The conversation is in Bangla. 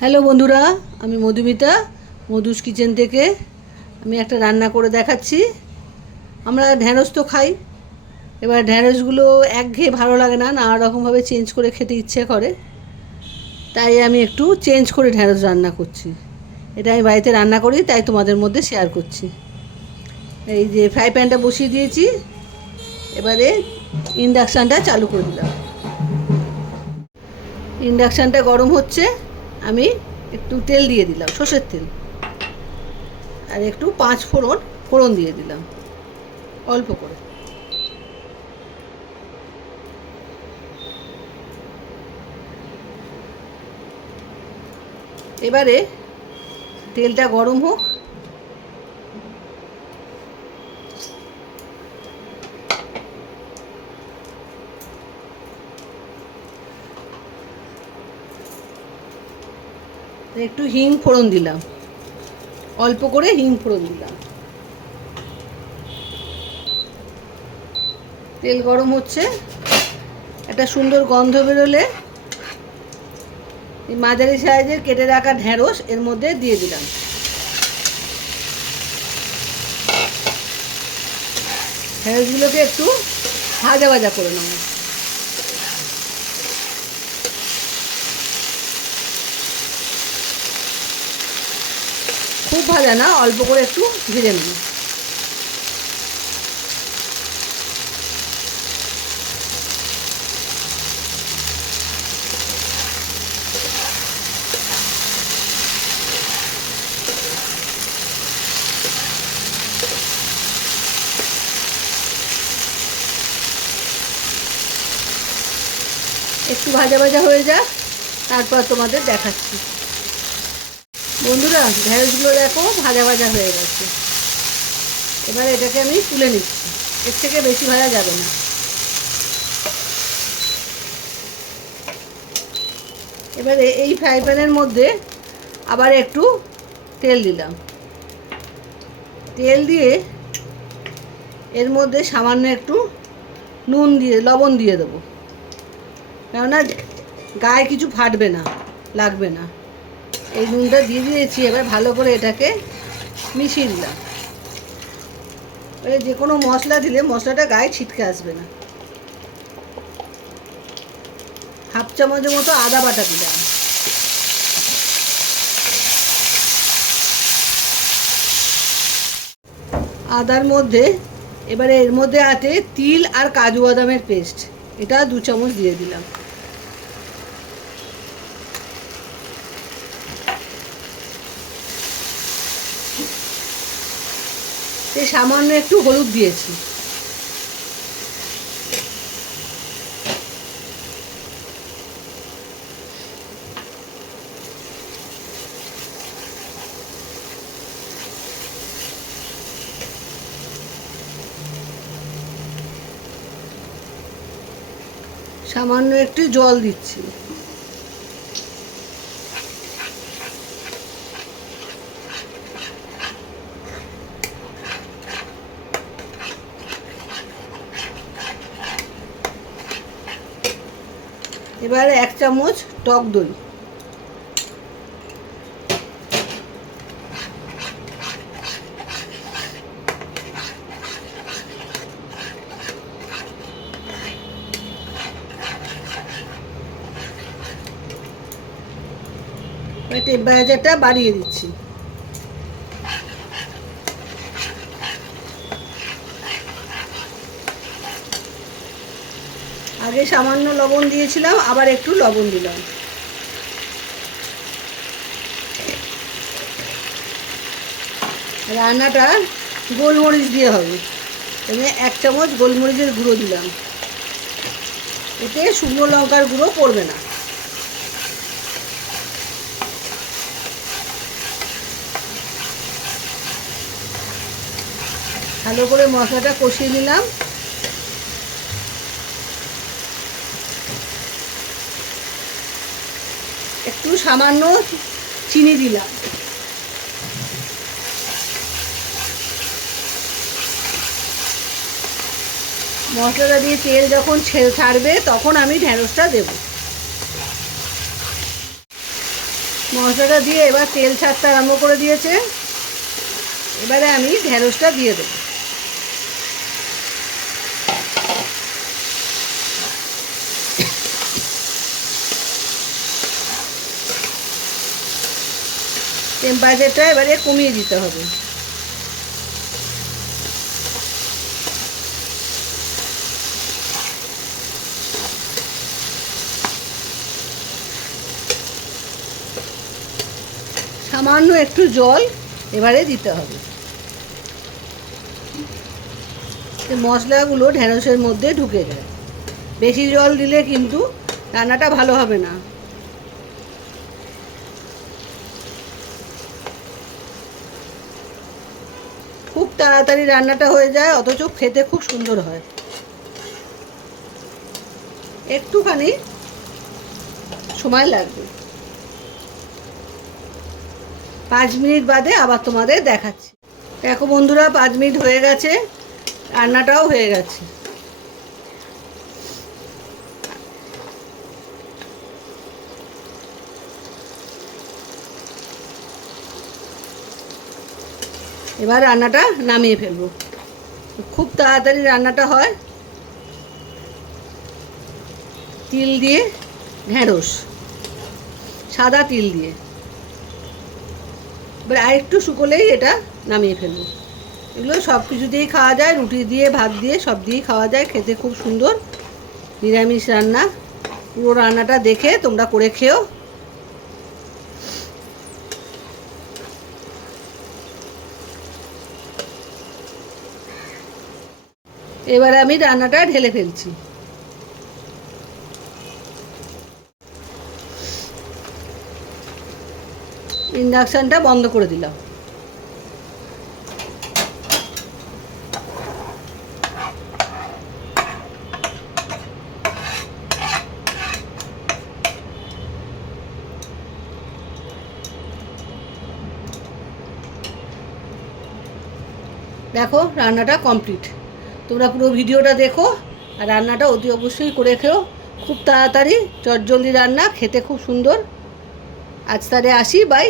হ্যালো বন্ধুরা, আমি মধুমিতা, মধুস কিচেন থেকে আমি একটা রান্না করে দেখাচ্ছি। আমরা ঢ্যাঁড়স তো খাই, এবার ঢ্যাঁড়সগুলো একঘেয়ে ভালো লাগে না, নানা রকমভাবে চেঞ্জ করে খেতে ইচ্ছে করে। তাই আমি একটু চেঞ্জ করে ঢ্যাঁড়স রান্না করছি। এটা আমি বাড়িতে রান্না করি, তাই তোমাদের মধ্যে শেয়ার করছি। এই যে ফ্রাই প্যানটা বসিয়ে দিয়েছি, এবারে ইন্ডাকশানটা চালু করে দিলাম। ইন্ডাকশানটা গরম হচ্ছে আমি একটু তেল দিয়ে দিলাম, সর্ষের তেল। আর একটু পাঁচ ফোড়ন ফোড়ন দিয়ে দিলাম, অল্প করে। এবারে তেলটা গরম হোক একটু হিং ফোড়ন দিলাম। অল্প করে হিং ফোড়ন দিলাম। তেল গরম হচ্ছে। একটা সুন্দর গন্ধ বেরোলে এই মাঝারি সাইজের কেটে রাখা ঢ্যাঁড়স এর মধ্যে দিয়ে দিলাম। ঢ্যাঁড়সগুলোকে একটু ভাজা ভাজা করে নেব। ভাজা না, অল্প করে একটু ভেজে নেব। একটু ভাজা ভাজা হয়ে যাক, তারপর তোমাদের দেখাচ্ছি। বন্ধুরা ঢেঁড়সগুলো দেখো, ভাজা ভাজা হয়ে গেছে। এবার এটাকে আমি তুলে নিচ্ছি। এর থেকে বেশি ভাজা যাবে না। এবারে এই ফ্রাই প্যানের মধ্যে আবার একটু তেল দিলাম। তেল দিয়ে এর মধ্যে সামান্য একটু নুন দিয়ে, লবণ দিয়ে দেবো। কেননা গায়ে কিছু ফাটবে না, লাগবে না। এই নুনটা দিয়ে দিয়েছি, এবার ভালো করে এটাকে মিশিয়ে দিলাম যে কোনো মশলা দিলে মশলাটা গায়ে ছিটকে আসবে না। হাফ চামচের মতো আদা বাটা দিলাম। আদার মধ্যে, এবারে এর মধ্যে আছে তিল আর কাজু বাদামের পেস্ট। এটা দু চামচ দিয়ে দিলাম। সে সামান্য একটু হলুদ দিয়েছি। সামান্য একটু জল দিচ্ছি। এবার এক চামচ টক দই। টেম্পারেচারটা বাড়িয়ে দিচ্ছি। আগে সামান্য লবণ দিয়েছিলাম, আবার একটু লবণ দিলাম। রান্নাটা গোলমরিচ দিয়ে হবে। এখানে এক চামচ গোলমরিচের গুঁড়ো দিলাম। এতে শুকনো লঙ্কার গুঁড়ো পড়বে না। ভালো করে মশলাটা কষিয়ে নিলাম। একটু সামান্য চিনি দিলাম। মশলাটা দিয়ে তেল যখন ছাড়বে, তখন আমি ঢ্যাঁড়সটা দেব। মশলাটা দিয়ে এবার তেল ছাড়তে আরম্ভ করে দিয়েছে। এবারে আমি ঢেঁড়সটা দিয়ে দেবো। টেম্পারেচারটা এবারে কমিয়ে দিতে হবে। সামান্য একটু জল এবারে দিতে হবে। মশলাগুলো ঢেঁড়সের মধ্যে ঢুকে যায়। বেশি জল দিলে কিন্তু রান্নাটা ভালো হবে না। তাড়াতাড়ি রান্নাটা হয়ে যায়, অথচ খেতে খুব সুন্দর হয়। একটুখানি সময় লাগবে। পাঁচ মিনিট বাদে আবার তোমাদের দেখাচ্ছি। দেখো বন্ধুরা, পাঁচ মিনিট হয়ে গেছে, রান্নাটাও হয়ে গেছে। এবার রান্নাটা নামিয়ে ফেলব। খুব তাড়াতাড়ি রান্নাটা হয়। তিল দিয়ে ঢেঁড়স, সাদা তিল দিয়ে। এবার আরেকটু শুকোলেই এটা নামিয়ে ফেলব। এগুলো সব কিছু দিয়েই খাওয়া যায়, রুটি দিয়ে, ভাত দিয়ে, সব দিয়েই খাওয়া যায়। খেতে খুব সুন্দর। নিরামিষ রান্না। পুরো রান্নাটা দেখে তোমরা করে খেও। এবার আমি রান্নাটা ঢেলে ফেলছি। ইন্ডাকশানটা বন্ধ করে দিলাম। দেখো রান্নাটা কমপ্লিট তোমরা পুরো ভিডিওটা দেখো আর রান্নাটা অতি অবশ্যই করে খেও। খুব তাড়াতাড়ি, চটজলদি রান্না, খেতে খুব সুন্দর। আজ তাহলে আসি বাই